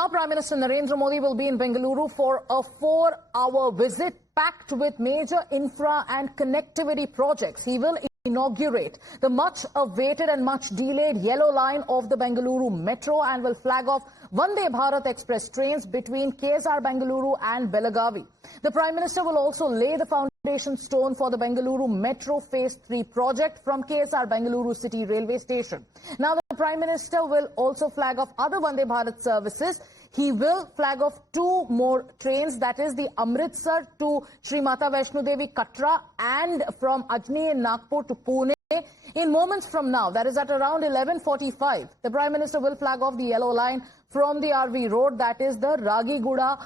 now, Prime Minister Narendra Modi will be in Bengaluru for a 4-hour visit packed with major infra and connectivity projects. He will inaugurate the much-awaited and much-delayed yellow line of the Bengaluru Metro and will flag off Vande Bharat Express trains between KSR Bengaluru and Belagavi. The Prime Minister will also lay the foundation stone for the Bengaluru Metro Phase 3 project from KSR Bengaluru City Railway Station. Now, the Prime Minister will also flag off other Vande Bharat services. He will flag off 2 more trains, that is the Amritsar to Sri Mata Vaishno Devi Katra and from Ajmer Nagpur to Pune. In moments from now, that is at around 11:45, the Prime Minister will flag off the yellow line from the RV Road, that is the Ragiguda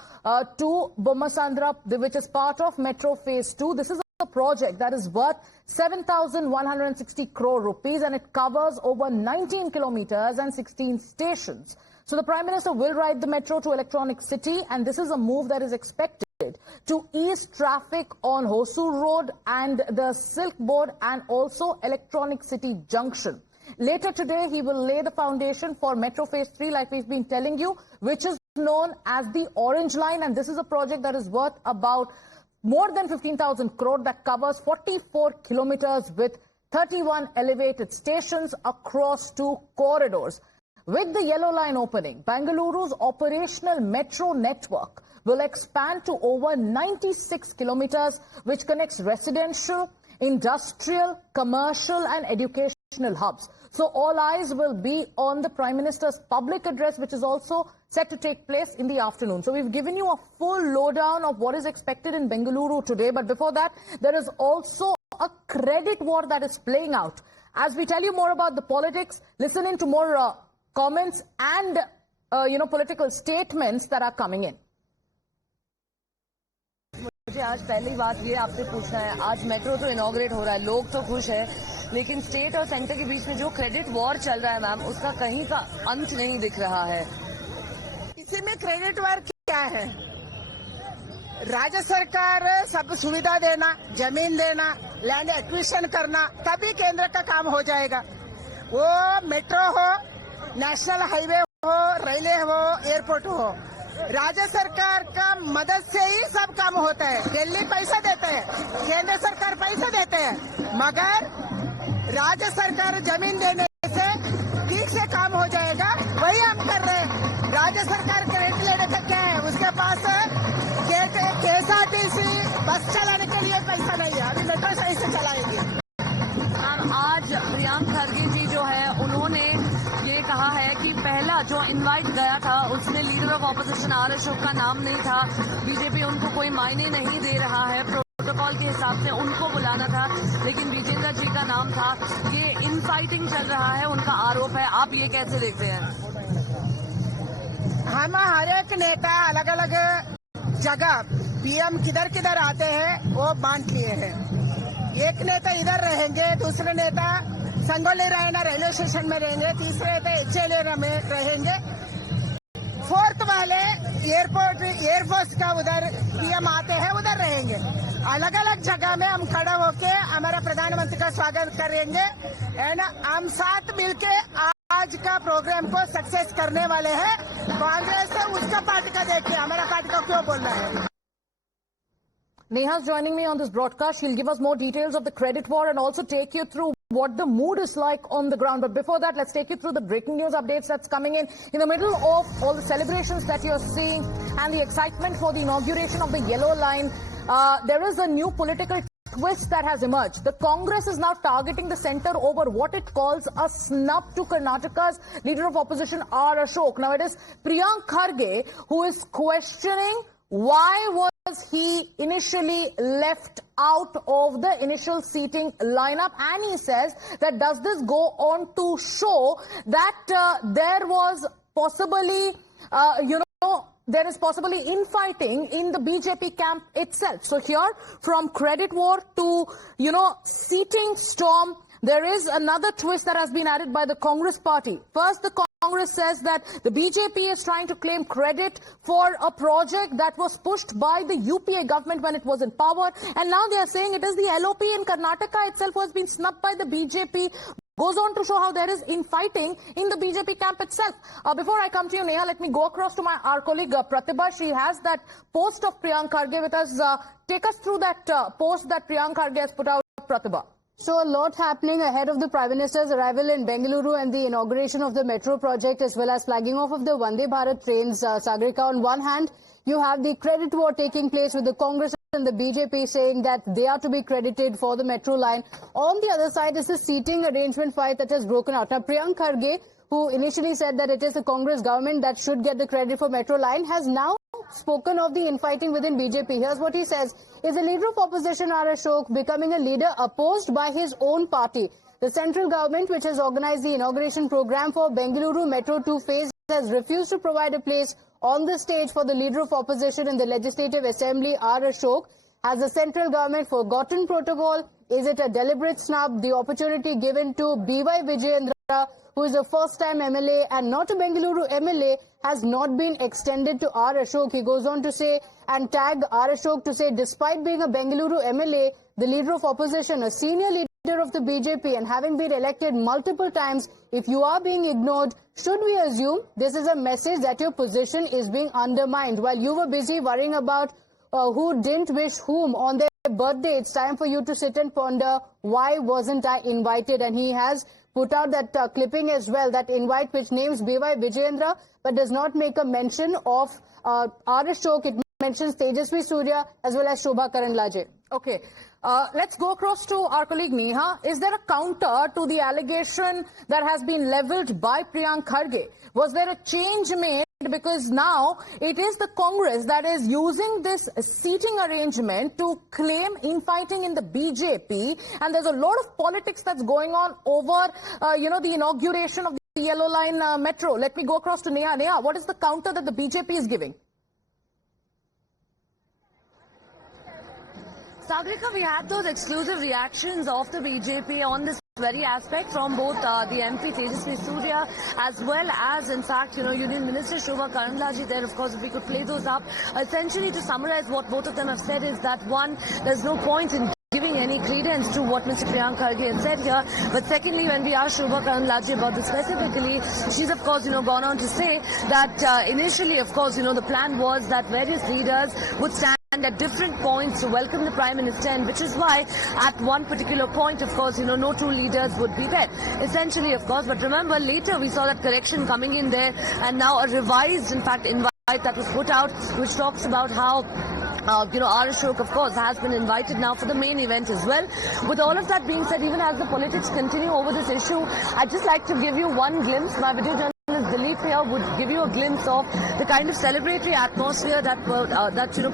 to Bommasandra, which is part of Metro Phase 2. This is a project that is worth 7,160 crore rupees and it covers over 19 kilometers and 16 stations. So the Prime Minister will ride the metro to Electronic City, and this is a move that is expected to ease traffic on Hosur Road and the Silk Board and also Electronic City Junction. Later today, he will lay the foundation for Metro Phase 3, like we've been telling you, which is known as the Orange Line, and this is a project that is worth about more than 15,000 crore that covers 44 kilometers with 31 elevated stations across 2 corridors. With the yellow line opening, Bengaluru's operational metro network will expand to over 96 kilometers, which connects residential, industrial, commercial and educational hubs. So all eyes will be on the Prime Minister's public address, which is also set to take place in the afternoon. So we've given you a full lowdown of what is expected in Bengaluru today. But before that, there is also a credit war that is playing out. As we tell you more about the politics, listen in to more comments and, political statements that are coming in. मुझे आज पहली बात ये आपसे पूछना है, आज metro तो इनॉग्रेट हो रहा है, लोग तो खुश है, लेकिन स्टेट और सेंटर के बीच में जो क्रेडिट वॉर चल रहा है मैम, उसका कहीं का अंत नहीं दिख रहा है। इसी में क्रेडिट वॉर क्या है? राज्य सरकार सब सुविधा देना, जमीन देना, लैंड एक्विजिशन करना, तभी केंद्र का काम हो जाएगा। वो मेट्रो हो, नेशनल हाईवे हो, रेलवे हो, एयरपोर्ट हो, राज्य सरकार का मदद से ही सब काम होता है। दिल्ली पैसा देते हैं, केंद्र सरकार पैसा देते हैं, मगर राज्य सरकार जमीन देने से ठीक से काम हो जाएगा, वही हम कर रहे हैं। राज्य सरकार क्रेडिट लेने का क्या है? उसके पास KSRTC बस चलाने के लिए पैसा नहीं है, अभी मेट्रो सही से चलाएंगे। आज प्रियंक खरगे जी जो है, उन्होंने ये कहा है कि पहला जो इनवाइट गया था उसमें leader of opposition R Ashok का नाम नहीं था। बीजेपी उनको कोई मायने नहीं दे रहा है, प्रोटोकॉल के हिसाब से उनको बुलाना था, लेकिन विजेंद्र जी का नाम था। ये इनफाइटिंग चल रहा है, उनका आरोप है। आप ये कैसे देखते हैं? हम हर एक नेता अलग अलग जगह पीएम किधर किधर आते हैं वो बांट लिए हैं। एक नेता इधर रहेंगे, दूसरे नेता संगोली रहना रेलवे स्टेशन में रहेंगे, तीसरे नेता HLA में रहेंगे, फोर्थ वाले एयरपोर्ट एयरफोर्स का उधर पीएम आते हैं उधर रहेंगे। अलग अलग जगह में हम खड़ा होके हमारा प्रधानमंत्री का स्वागत करेंगे एंड हम साथ मिलके आज का प्रोग्राम को सक्सेस करने वाले हैं। कांग्रेस से उसका पार्टी का देखिए, हमारा पार्टी का क्यों बोलना है। Neha's joining me on this broadcast. She'll give us more details of the credit war and also take you through what the mood is like on the ground. But before that, let's take you through the breaking news updates that's coming in the middle of all the celebrations that you're seeing and the excitement for the inauguration of the yellow line. There is a new political twist that has emerged. The Congress is now targeting the centre over what it calls a snub to Karnataka's leader of opposition R Ashok. Now it is Priyank Kharge who is questioning why was he initially left out of the initial seating lineup, and he says that does this go on to show that there was possibly, there is possibly infighting in the BJP camp itself. So here, from credit war to, seating storm, there is another twist that has been added by the Congress party. First, the Congress says that the BJP is trying to claim credit for a project that was pushed by the UPA government when it was in power. And now they are saying it is the LOP in Karnataka itself who has been snubbed by the BJP Goes on to show how there is infighting in the BJP camp itself. Before I come to you, Neha, let me go across to our colleague Pratibha. She has that post of Priyank Kharge with us. Take us through that post that Priyank Kharge has put out, Pratibha. So a lot happening ahead of the Prime Minister's arrival in Bengaluru and the inauguration of the metro project, as well as flagging off of the Vande Bharat trains. Sagarika, on one hand, you have the credit war taking place with the Congress and the BJP saying that they are to be credited for the metro line. On the other side is the seating arrangement fight that has broken out. Now, Priyank Kharge, who initially said that it is the Congress government that should get the credit for metro line, has now spoken of the infighting within BJP. Here's what he says. Is the leader of opposition, R. Ashok, becoming a leader opposed by his own party? The central government, which has organized the inauguration program for Bengaluru Metro 2 phase, has refused to provide a place on the stage for the leader of opposition in the Legislative Assembly, R. Ashok. Has the central government forgotten protocol? Is it a deliberate snub? The opportunity given to B.Y. Vijayendra, who is a first-time MLA and not a Bengaluru MLA, has not been extended to R. Ashok. He goes on to say and tag R. Ashok to say, despite being a Bengaluru MLA, the leader of opposition, a senior leader of the BJP, and having been elected multiple times, if you are being ignored, should we assume this is a message that your position is being undermined? While you were busy worrying about who didn't wish whom on their birthday, it's time for you to sit and ponder, why wasn't I invited? And he has put out that clipping as well, that invite which names B.Y. Vijayendra but does not make a mention of R. Ashok. It mentions Tejasvi Surya as well as Shobha Karandlaje. Okay. Let's go across to our colleague Neha. Is there a counter to the allegation that has been levelled by Priyank Kharge? Was there a change made? Because now it is the Congress that is using this seating arrangement to claim infighting in the BJP, and there's a lot of politics that's going on over, the inauguration of the Yellow Line metro. Let me go across to Neha. Neha, what is the counter that the BJP is giving? Sagarika, we had those exclusive reactions of the BJP on this very aspect from both the MP Tejasvi Surya as well as, in fact, Union Minister Shobha Karandlaje there. Of course, if we could play those up. Essentially, to summarize what both of them have said is that, one, there's no point in giving any credence to what Mr. Priyank Kharge has said here. But secondly, when we asked Shobha Karandlaje about this specifically, she's of course, gone on to say that initially, of course, the plan was that various leaders would stand at different points to welcome the Prime Minister, and which is why at one particular point, of course, no true leaders would be there. Essentially, of course, but remember, later we saw that correction coming in there, and now a revised, in fact, invite that was put out, which talks about how R. Ashok, of course, has been invited now for the main event as well. With all of that being said, even as the politics continue over this issue, I'd just like to give you one glimpse. My video journalist Dilip here would give you a glimpse of the kind of celebratory atmosphere that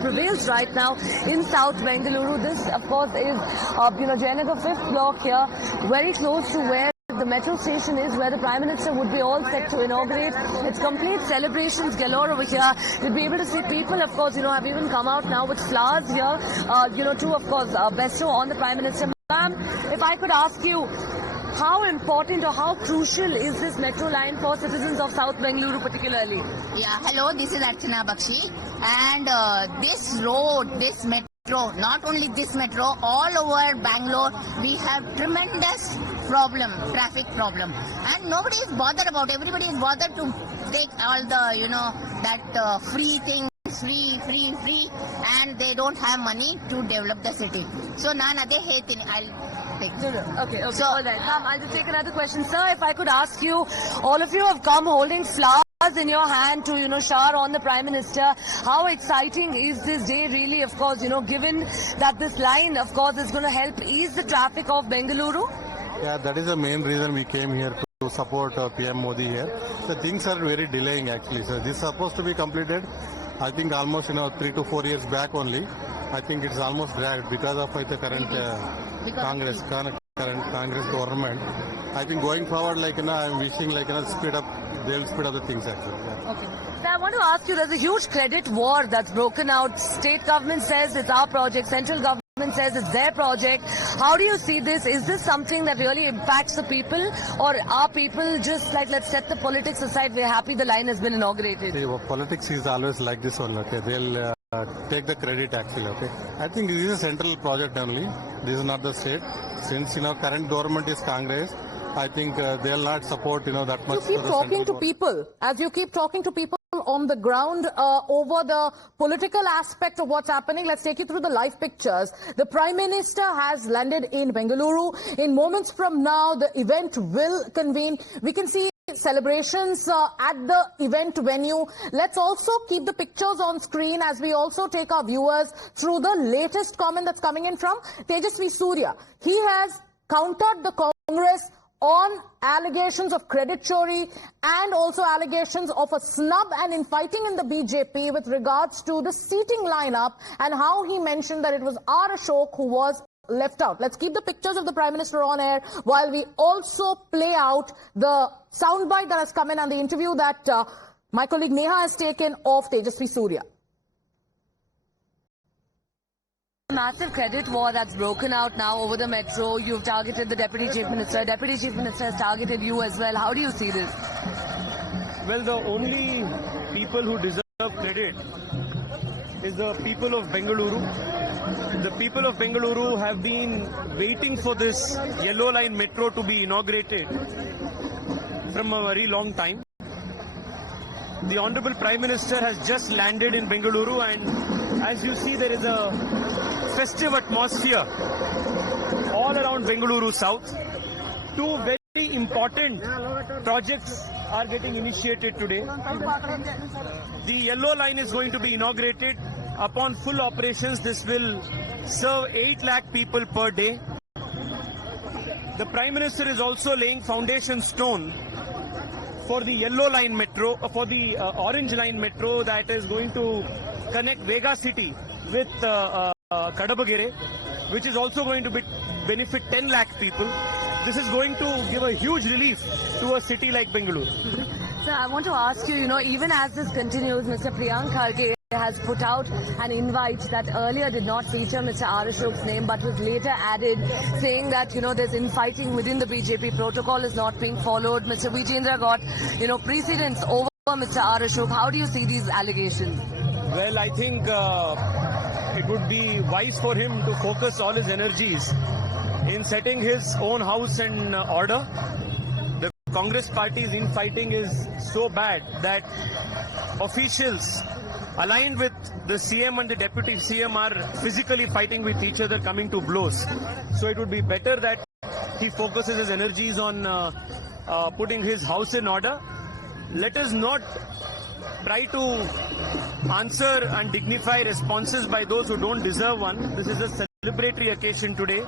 prevails right now in South Bengaluru. This, of course, is Jayanagar 5th block here, very close to where the metro station is, where the Prime Minister would be all set to inaugurate. It's complete celebrations galore over here. You'll be able to see people, of course, have even come out now with flowers here, to, of course, bestow on the Prime Minister. Ma'am, if I could ask you, how important or how crucial is this metro line for citizens of South Bengaluru particularly? Yeah, hello, this is Archana Bakshi, and this road, this metro, not only this metro, all over Bangalore, we have tremendous traffic problem, and nobody is bothered about. Everybody is bothered to take all the, free things, free, and they don't have money to develop the city. So, Nana, they hate it. I'll take it. Okay, so all right. I'll just take another question. Sir, if I could ask you, all of you have come holding flowers in your hand to, shower on the Prime Minister. How exciting is this day really, of course, given that this line, of course, is going to help ease the traffic of Bengaluru? Yeah, that is the main reason we came here to support PM Modi here. The things are very delaying actually. So this is supposed to be completed, I think almost 3 to 4 years back only. I think it's almost dragged because of the current Congress government. I think going forward, I'm wishing speed up. They'll speed up the things actually. Yeah. Okay. Now I want to ask you, there's a huge credit war that's broken out. State government says it's our project, central government says it's their project. How do you see this? Is this something that really impacts the people, or are people just like, let's set the politics aside, we're happy the line has been inaugurated? See, politics is always like this one, okay? They'll take the credit actually, okay? I think this is a central project only. This is not the state. Since, current government is Congress, I think they'll not support, that much. You keep talking to people, as you keep talking to people on the ground over the political aspect of what's happening. Let's take you through the live pictures. The Prime Minister has landed in Bengaluru. In moments from now, the event will convene. We can see celebrations at the event venue. Let's also keep the pictures on screen as we also take our viewers through the latest comment that's coming in from Tejasvi Surya. He has countered the Congress on allegations of credit chori and also allegations of a snub and infighting in the BJP with regards to the seating lineup, and how he mentioned that it was R. Ashok who was left out. Let's keep the pictures of the Prime Minister on air while we also play out the soundbite that has come in and the interview that my colleague Neha has taken of Tejasvi Surya. Massive credit war that's broken out now over the metro. You've targeted the Deputy Chief Minister. Deputy Chief Minister has targeted you as well. How do you see this? Well, the only people who deserve credit is the people of Bengaluru. The people of Bengaluru have been waiting for this yellow line metro to be inaugurated from a very long time. The Honorable Prime Minister has just landed in Bengaluru, and as you see, there is a festive atmosphere all around Bengaluru South. Two very important projects are getting initiated today. The yellow line is going to be inaugurated. Upon full operations, this will serve 8 lakh people per day. The Prime Minister is also laying foundation stone for the yellow line metro, for the orange line metro that is going to connect Vega city with Kadabagere, which is also going to benefit 10 lakh people. This is going to give a huge relief to a city like Bengaluru. Sir, I want to ask you, even as this continues, Mr. Priyank Kharge has put out an invite that earlier did not feature Mr. R. Ashok's name but was later added, saying that, there's infighting within the BJP. Protocol is not being followed. Mr. Vijendra got, precedence over Mr. R. Ashok. How do you see these allegations? Well, I think it would be wise for him to focus all his energies in setting his own house in order. The Congress party's infighting is so bad that officials aligned with the CM and the Deputy CM are physically fighting with each other, coming to blows. So it would be better that he focuses his energies on putting his house in order. Let us not try to answer and dignify responses by those who don't deserve one. This is a celebratory occasion today.